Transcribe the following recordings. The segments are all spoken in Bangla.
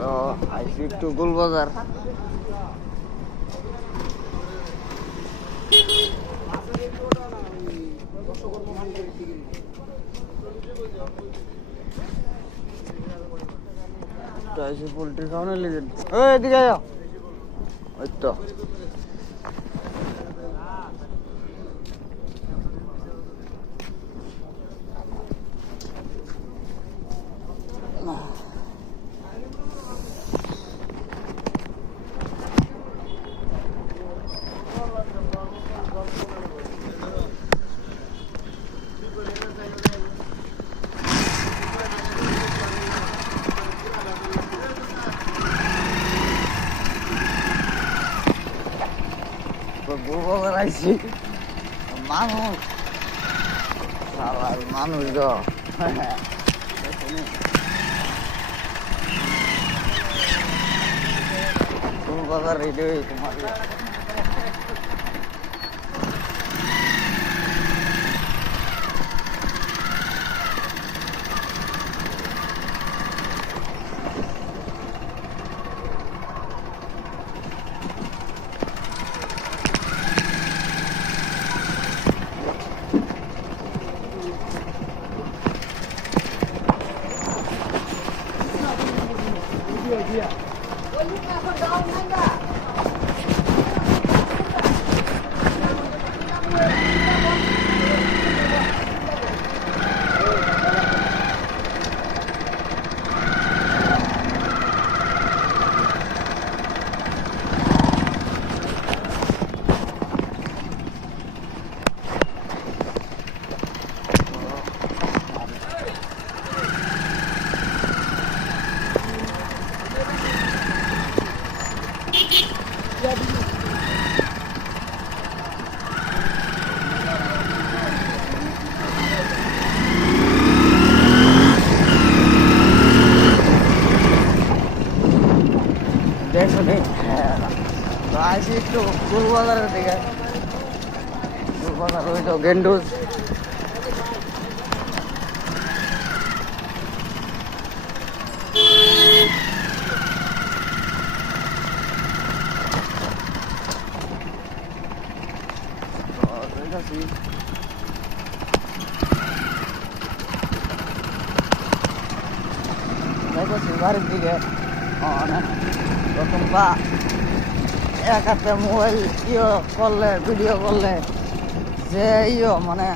তো আইসি একটু গোলবাজার। পোল্ট্রি খাওয়ানোর লেগে এদিকে ওই তো গোলবাজার আইসি মানুষ মানুষ গো গোলবাজার রেডি হয়ে তোমার আইসি একটু গোলবাজারের দিকে। গোলবাজার ওই তো গেন্ডুজ বাড়ির দিকে প্রথম বা এক হাতে মোবাইল করলে ভিডিও করলে যে মানে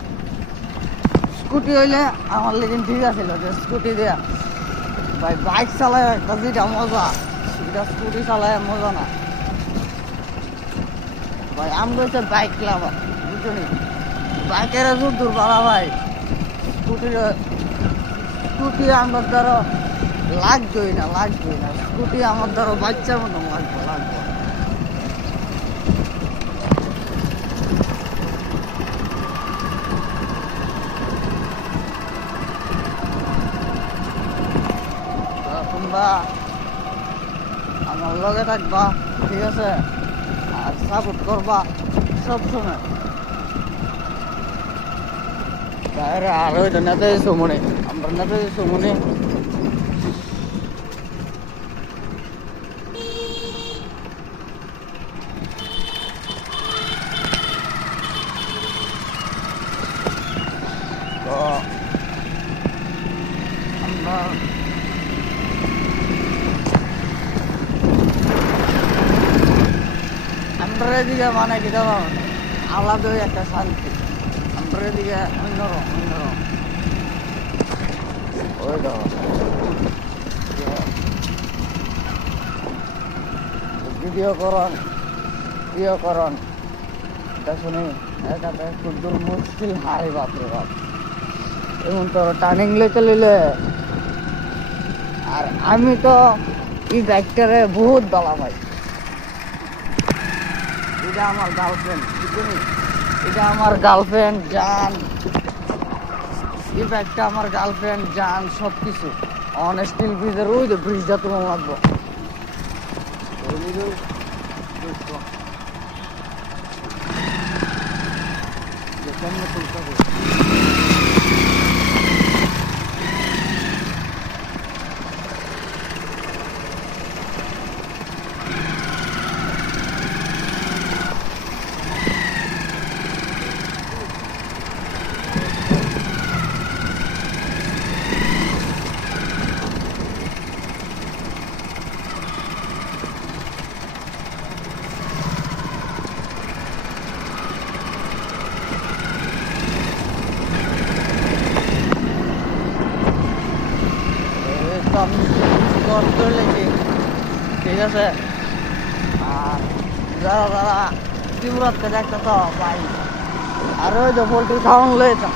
স্কুটি হইলে আমার লেকিন ঠিক আছিল যে স্কুটি দেয়া ভাই বাইক চালায় একটা যেটা মজা সেটা স্কুটি চালায় মজা না ভাই। আমি হচ্ছে বাইক লাভার বুঝলি, বাইকের দূর বাড়া ভাই। স্কুটি আমার ধরো লাগবেই না স্কুটি আমার ধরো বাচ্চার মতন লাগবে। তোমরা আমার লগে থাকবা, ঠিক আছে, আর সাপোর্ট করবা সবসময়। আর ওই তো নেতাজি সুমনি, আমরা নেতাজি সুমনি তো আমরা এদিকে মানে কি ধরো আলাদাই একটা শান্তি। আমরা এদিকে অন্যরকম ওই ধরো ভিডিও করন এটা শুনি এটাতে খুব মুশকিল হাই বাপরে বাপ। এবং তো টার্নিং লেতে নিলে আর আমি তো এই বাইকটারে বহুত বালা ভাই। এটা আমার গার্লফ্রেন্ড, এটা আমার গার্লফ্রেন্ড জান, এই বাইকটা আমার গার্লফ্রেন্ড জান সব কিছু। অন স্টিল ব্রিজের ওই যে ব্রিজটা তোমার লাগবো আমি স্কোর করে লেছি, ঠিক আছে। আর যারা যারা ত্রিপুরাতে দেখতে তো ভাই, আর ওই তো পোলট্রি খাওয়ান লইছে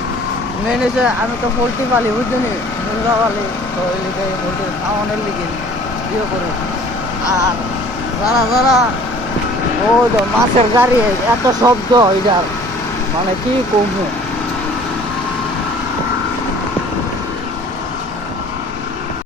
মেন হচ্ছে, আমি তো পোলট্রি পালি বুঝছিনি, মুরগা পালি, তো ওই লিগে পোলট্রি খাওয়ানোর লিগে ইয়ে করি। আর যারা যারা ওই তো মাছের গাড়ি এত শব্দ এটার, মানে কি কমবে।